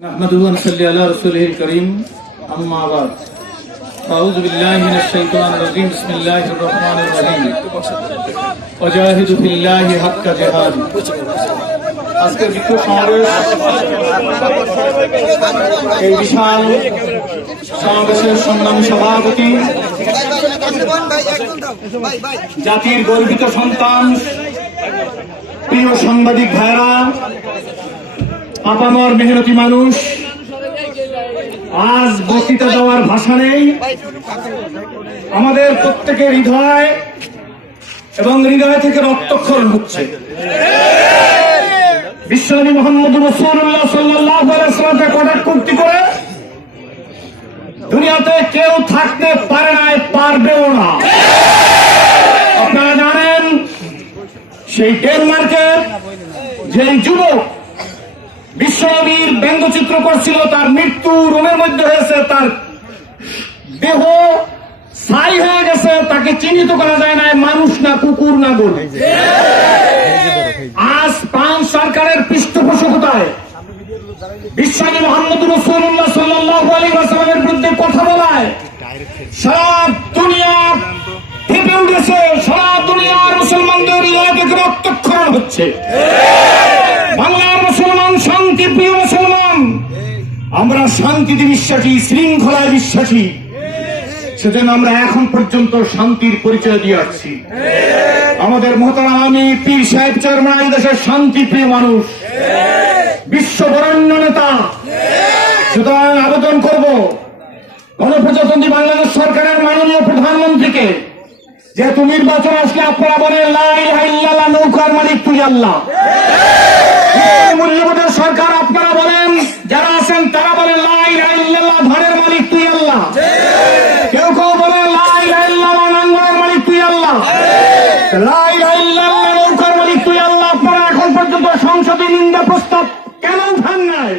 नहमदुहु व नसल्ली अला रसूलिहिल करीम अम्मा बाद अऊज़ु बिल्लाहि मिनश शैतानिर रजीम बिस्मिल्लाहिर रहमानिर रहीम वजाहिदु फिल्लाहि हक्का जिहाद। আজকের বিক্ষোভ সমাবেশ এই বিশাল সমাবেশের সংগ্রামী সভাপতি জাতির গর্বিত সন্তান প্রিয় সাংবাদিক ভাইরা, আপামর মেহনতি মানুষ, আজ বক্তৃতা দেওয়ার ভাষা নেই। আমাদের প্রত্যেকের হৃদয় এবং হৃদয় থেকে রক্তক্ষরণ হচ্ছে। বিশ্বনবী মুহাম্মদ রাসূলুল্লাহ সাল্লাল্লাহু আলাইহি ওয়াসাল্লামকে কটাক্ষ করে দুনিয়াতে কেউ থাকতে পারে না, পারবেও না। আপনারা জানেন সেই ডেনমার্কের যে যুবক বিশ্বনবীর ব্যঙ্গচিত্র করছিল, তার মৃত্যু রোমের মধ্যে হয়েছে, তার দেহ ছাই হয়ে গেছে, তাকে চিহ্নিত করা যায় না, মানুষ না, কুকুর না, গরু। আজ ফ্রান্স সরকারের পৃষ্ঠপোষকতায় বিশ্বনবী মুহাম্মদ রাসূলুল্লাহ সাল্লাল্লাহু আলাইহি ওয়াসাল্লামের বিরুদ্ধে কথা বলায় সারা দুনিয়া ফেটে উঠেছে, সারা দুনিয়ার মুসলমানদের হৃদয় থেকে রক্তক্ষরণ হচ্ছে। বাংলার মুসলমান, শান্তি প্রিয় মুসলমান, আমরা শান্তিতে বিশ্বাসী, শৃঙ্খলায় বিশ্বাসী, সেজন্য আমরা এখন পর্যন্ত শান্তির পরিচয় দিয়ে আসছি। আমাদের মহতারাম আমি পীর সাহেব চেয়ারম্যান এই দেশের শান্তি প্রিয় মানুষ, বিশ্ববরেণ্য নেতা। সুতরাং আবেদন করব গণপ্রজাতন্ত্রী বাংলাদেশ সরকারের মাননীয় প্রধানমন্ত্রীকে, যেহেতু নির্বাচন আসলে আপনারা বলেন লা ইলাহা ইল্লাল্লাহ, নৌকার মালিক তুই আল্লাহ। মূল্যবোধের সরকার আপনারা বলেন, যারা আছেন তারা বলেন লা ইলাহা ইল্লাল্লাহ, ধানের মালিক তুই আল্লাহ। কেউ কেউ বলেন লা ইলাহা ইল্লাল্লাহ, নাঙ্গলের মালিক তুই আল্লাহ। লা ইলাহা ইল্লাল্লাহ, নৌকার মালিক তুই আল্লাহ। আপনারা এখন পর্যন্ত সংসদে নিন্দা প্রস্তাব কেন উঠান নাই?